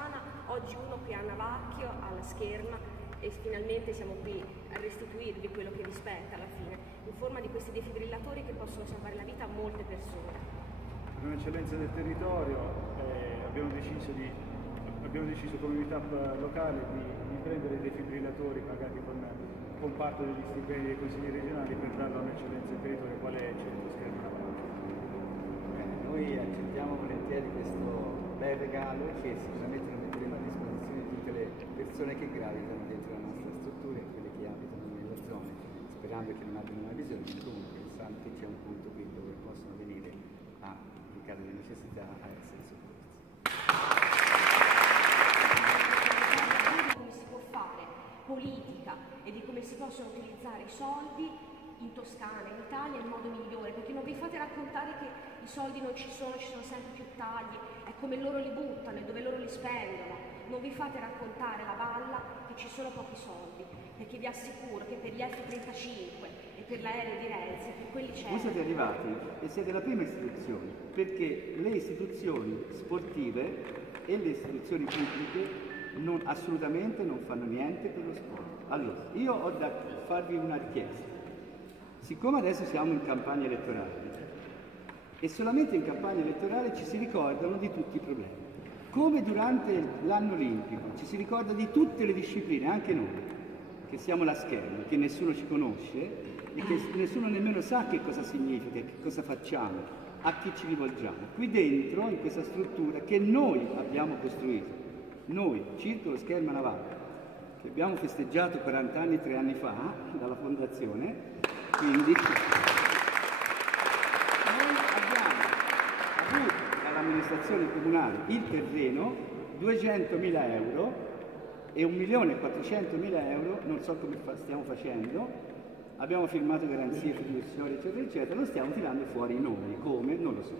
Toscana, oggi uno qui a Navacchio, alla scherma, e finalmente siamo qui a restituirvi quello che vi spetta alla fine, in forma di questi defibrillatori che possono salvare la vita a molte persone. Per un'eccellenza del territorio abbiamo deciso come unità locale di prendere i defibrillatori pagati con parte degli stipendi dei consigli regionali per darlo a un'eccellenza del territorio qual è il centro scherma Navacchio. Noi accettiamo volentieri questo bel regalo che sicuramente lo metteremo a disposizione di tutte le persone che gravitano dentro la nostra struttura e quelle che abitano nella zona, sperando che non abbiano mai bisogno, comunque sanno che c'è un punto qui dove possono venire in caso di necessità a essere soccorsi. Come si può fare politica e di come si possono utilizzare i soldi in Toscana, in Italia, in modo migliore, perché non vi fate raccontare che i soldi non ci sono sempre più tagli, è come loro li buttano e dove loro li spendono. Non vi fate raccontare la balla che ci sono pochi soldi, perché vi assicuro che per gli F-35 e per l'aereo di Renzi, per quelli c'è. Voi siete arrivati e siete la prima istituzione, perché le istituzioni sportive e le istituzioni pubbliche assolutamente non fanno niente per lo sport. Allora, io ho da farvi una richiesta. Siccome adesso siamo in campagna elettorale e solamente in campagna elettorale ci si ricordano di tutti i problemi, come durante l'anno olimpico ci si ricorda di tutte le discipline, anche noi, che siamo la scherma, che nessuno ci conosce e che nessuno nemmeno sa che cosa significa, che cosa facciamo, a chi ci rivolgiamo. Qui dentro, in questa struttura che noi abbiamo costruito, noi, Circolo Scherma Navacchio, che abbiamo festeggiato 40 anni 3 anni fa dalla fondazione, quindi noi abbiamo avuto dall'amministrazione comunale il terreno, 200.000 euro e 1.400.000 euro, non so come stiamo facendo, abbiamo firmato garanzie fiduciarie eccetera eccetera, lo stiamo tirando fuori noi, come? Non lo so.